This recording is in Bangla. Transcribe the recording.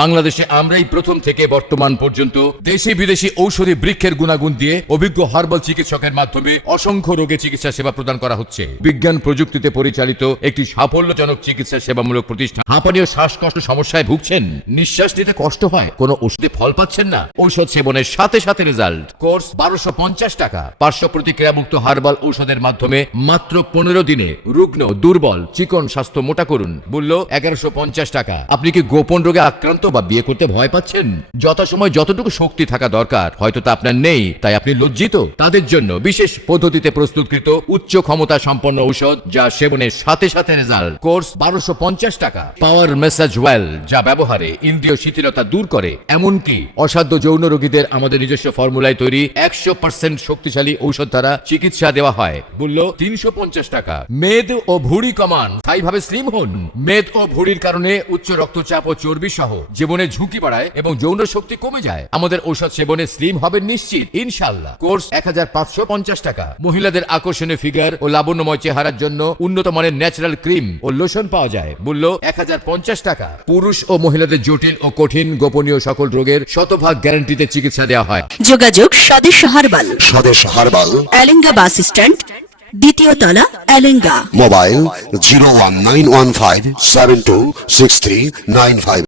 বাংলাদেশে আমরাই প্রথম থেকে বর্তমান পর্যন্ত দেশি বিদেশি ঔষধি বৃক্ষের গুণাগুণ দিয়ে অভিজ্ঞ হার্বাল চিকিৎসকের মাধ্যমে অসংখ্য রোগে চিকিৎসা সেবা প্রদান করা হচ্ছে। বিজ্ঞান প্রযুক্তিতে পরিচালিত একটি সাফল্যজনক চিকিৎসা সেবামূলক প্রতিষ্ঠান। হাঁপানি ও শ্বাসকষ্ট সমস্যায় ভুগছেন, নিঃশ্বাস নিতে কষ্ট হয়, কোনো ওষুধে ফল পাচ্ছেন না, ঔষধ সেবনের সাথে সাথে রেজাল্ট। কোর্স 1250 টাকা। পার্শ্ব প্রতিক্রিয়ামুক্ত হার্বাল ঔষধের মাধ্যমে মাত্র 15 দিনে রুগ্ন, দুর্বল, চিকন স্বাস্থ্য মোটা করুন। মূল্য 1150 টাকা। আপনি কি গোপন রোগে আক্রান্ত বা বিয়ে করতে ভয় পাচ্ছেন? যথাসময় যতটুকু শক্তি থাকা দরকার হয়তো তা আপনার নেই, তাই আপনি লজ্জিত? তাদের জন্য বিশেষ পদ্ধতিতে প্রস্তুতকৃত উচ্চ ক্ষমতা সম্পন্ন ঔষধ, যা সেবনের সাথে সাথে রেজাল্ট। কোর্স 1250 টাকা। পাওয়ার মেসাজ ওয়েল, যা ব্যবহারে ইন্দ্রিয় শিথিলতা দূর করে, এমনকি অসাধ্য যৌন রোগীদের আমাদের নিজস্ব ফর্মুলায় তৈরি 100% শক্তিশালী ঔষধ দ্বারা চিকিৎসা দেওয়া হয়। মূল্য 350 টাকা। মেদ ও ভুঁড়ি কমান, স্থায়ীভাবে স্লিম হন। মেদ ও ভুঁড়ির কারণে উচ্চ রক্তচাপ ও চর্বি সহ জীবনের ঝুঁকি বাড়ায় এবং যৌন শক্তি কমে যায়। আমাদের ঔষধ সেবনে স্লিম হবেন নিশ্চিত, ইনশাআল্লাহ। কোর্স 1550 টাকা। মহিলাদের আকর্ষণীয় ফিগার ও লাবণ্যময় চেহারার জন্য উন্নত মানের ন্যাচারাল ক্রিম ও লোশন পাওয়া যায়। মূল্য 1050 টাকা। পুরুষ ও মহিলাদের জটিল ও কঠিন গোপনীয় সকল রোগের শতভাগ গ্যারান্টিতে চিকিৎসা দেওয়া হয়। যোগাযোগ স্বদেশ হার্বাল, স্বদেশ হার্বাল, এলেঙ্গা বাস স্ট্যান্ড, দ্বিতীয় তলা, এলেঙ্গা। মোবাইল 01915726395।